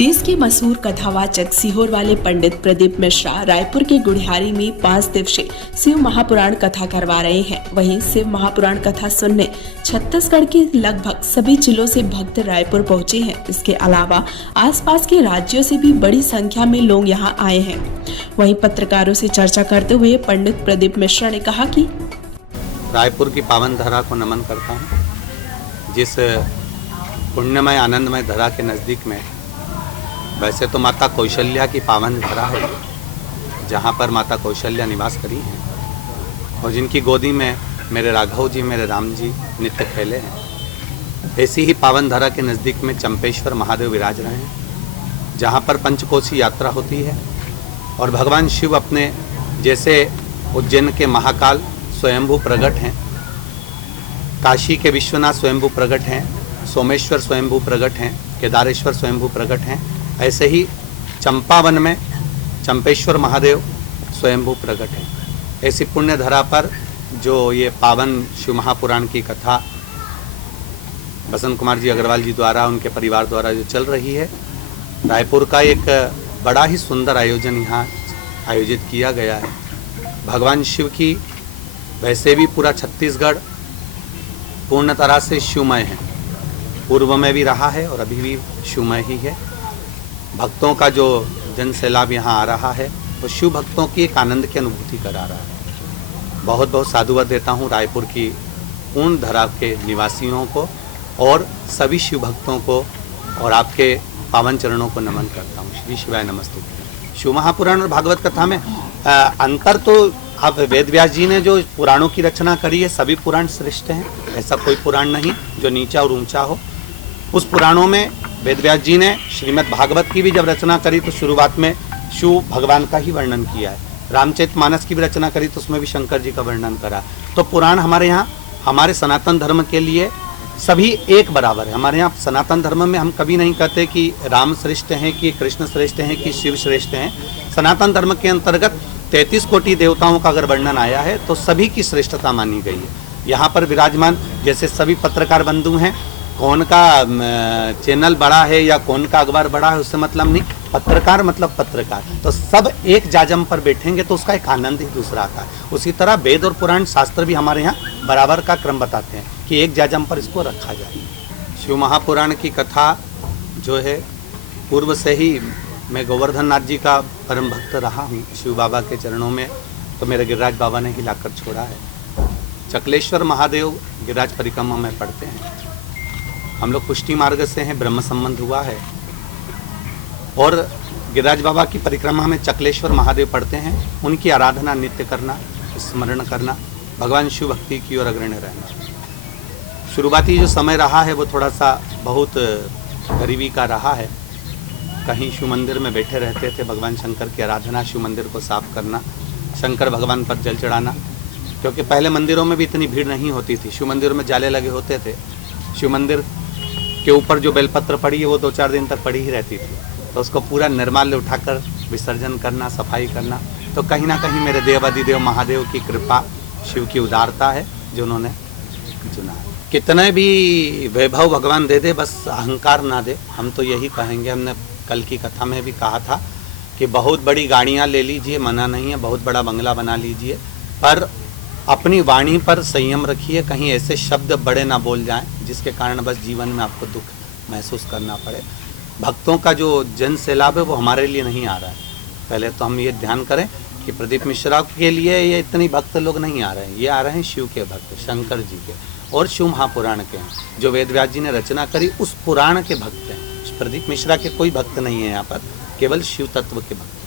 देश के मशहूर कथावाचक सीहोर वाले पंडित प्रदीप मिश्रा रायपुर के गुढ़ियारी में 5 दिवसीय शिव महापुराण कथा करवा रहे हैं। वहीं शिव महापुराण कथा सुनने छत्तीसगढ़ के लगभग सभी जिलों से भक्त रायपुर पहुंचे हैं। इसके अलावा आसपास के राज्यों से भी बड़ी संख्या में लोग यहां आए हैं। वहीं पत्रकारों से चर्चा करते हुए पंडित प्रदीप मिश्रा ने कहा कि रायपुर की पावन धरा को नमन करता हूँ। जिस पुण्यमय आनंदमय धरा के नज़दीक में वैसे तो माता कौशल्या की पावन धरा है, जहाँ पर माता कौशल्या निवास करी हैं और जिनकी गोदी में मेरे राघव जी, मेरे राम जी नित्य खेले हैं। ऐसी ही पावन धरा के नज़दीक में चंपेश्वर महादेव विराज रहे हैं, जहाँ पर पंचकोशी यात्रा होती है और भगवान शिव अपने जैसे उज्जैन के महाकाल स्वयंभू प्रकट हैं, काशी के विश्वनाथ स्वयंभू प्रकट हैं, सोमेश्वर स्वयंभू प्रकट हैं, केदारेश्वर स्वयंभू प्रकट हैं, ऐसे ही चंपावन में चंपेश्वर महादेव स्वयंभू प्रकट हैं। ऐसी पुण्य धरा पर जो ये पावन शिव महापुराण की कथा बसंत कुमार जी अग्रवाल जी द्वारा, उनके परिवार द्वारा जो चल रही है, रायपुर का एक बड़ा ही सुंदर आयोजन यहाँ आयोजित किया गया है। भगवान शिव की वैसे भी पूरा छत्तीसगढ़ पूर्ण तरह से शिवमय है, पूर्व में भी रहा है और अभी भी शिवमय ही है। भक्तों का जो जन सैलाब यहाँ आ रहा है वो शिव भक्तों की एक आनंद की अनुभूति करा रहा है। बहुत बहुत साधुवाद देता हूँ रायपुर की पूर्ण धरा के निवासियों को और सभी शिव भक्तों को, और आपके पावन चरणों को नमन करता हूँ। श्री शिवाय नमस्ते। शिव महापुराण और भागवत कथा में अंतर तो आप वेद व्यास जी ने जो पुराणों की रचना करी है, सभी पुराण श्रेष्ठ हैं, ऐसा कोई पुराण नहीं जो नीचा और ऊंचा हो। उस पुराणों में वेद व्यास जी ने श्रीमद् भागवत की भी जब रचना करी तो शुरुआत में शिव भगवान का ही वर्णन किया है। रामचरितमानस की भी रचना करी तो उसमें भी शंकर जी का वर्णन करा। तो पुराण हमारे यहाँ, हमारे सनातन धर्म के लिए सभी एक बराबर है। हमारे यहाँ सनातन धर्म में हम कभी नहीं कहते कि राम श्रेष्ठ हैं, कि कृष्ण श्रेष्ठ हैं, कि शिव श्रेष्ठ हैं। सनातन धर्म के अंतर्गत 33 कोटि देवताओं का अगर वर्णन आया है तो सभी की श्रेष्ठता मानी गई है। यहाँ पर विराजमान जैसे सभी पत्रकार बंधु हैं, कौन का चैनल बड़ा है या कौन का अखबार बड़ा है उससे मतलब नहीं, पत्रकार मतलब पत्रकार। तो सब एक जाजम पर बैठेंगे तो उसका एक आनंद ही दूसरा आता है। उसी तरह वेद और पुराण शास्त्र भी हमारे यहाँ बराबर का क्रम बताते हैं कि एक जाजम पर इसको रखा जाए। शिव महापुराण की कथा जो है, पूर्व से ही मैं गोवर्धन नाथ जी का परम भक्त रहा हूँ। शिव बाबा के चरणों में तो मेरे गिरिराज बाबा ने ही लाकर छोड़ा है। चकलेश्वर महादेव गिरिराज परिक्रमा में पढ़ते हैं। हम लोग पुष्टि मार्ग से हैं, ब्रह्म संबंध हुआ है और गिरिराज बाबा की परिक्रमा में चकलेश्वर महादेव पढ़ते हैं। उनकी आराधना नित्य करना, स्मरण करना, भगवान शिव भक्ति की ओर अग्रणी रहना। शुरुआती जो समय रहा है वो थोड़ा सा बहुत गरीबी का रहा है। कहीं शिव मंदिर में बैठे रहते थे, भगवान शंकर की आराधना, शिव मंदिर को साफ करना, शंकर भगवान पर जल चढ़ाना, क्योंकि पहले मंदिरों में भी इतनी भीड़ नहीं होती थी। शिव मंदिर में जाले लगे होते थे, शिव मंदिर के ऊपर जो बेलपत्र पड़ी है वो 2-4 दिन तक पड़ी ही रहती थी, तो उसको पूरा निर्माल्य उठाकर विसर्जन करना, सफाई करना। तो कहीं ना कहीं मेरे देवाधिदेव महादेव की कृपा, शिव की उदारता है जो उन्होंने चुना है। कितने भी वैभव भगवान दे दे, बस अहंकार ना दे। हम तो यही कहेंगे, हमने कल की कथा में भी कहा था कि बहुत बड़ी गाड़ियाँ ले लीजिए, मना नहीं है, बहुत बड़ा बंगला बना लीजिए, पर अपनी वाणी पर संयम रखिए। कहीं ऐसे शब्द बड़े ना बोल जाएं जिसके कारण बस जीवन में आपको दुख महसूस करना पड़े। भक्तों का जो जन सैलाब है वो हमारे लिए नहीं आ रहा है। पहले तो हम ये ध्यान करें कि प्रदीप मिश्रा के लिए ये इतनी भक्त लोग नहीं आ रहे हैं, ये आ रहे हैं शिव के भक्त, शंकर जी के और शिव महापुराण के हैं, जो वेद व्यास जी ने रचना करी उस पुराण के भक्त हैं। प्रदीप मिश्रा के कोई भक्त नहीं है यहाँ पर, केवल शिव तत्व के भक्त।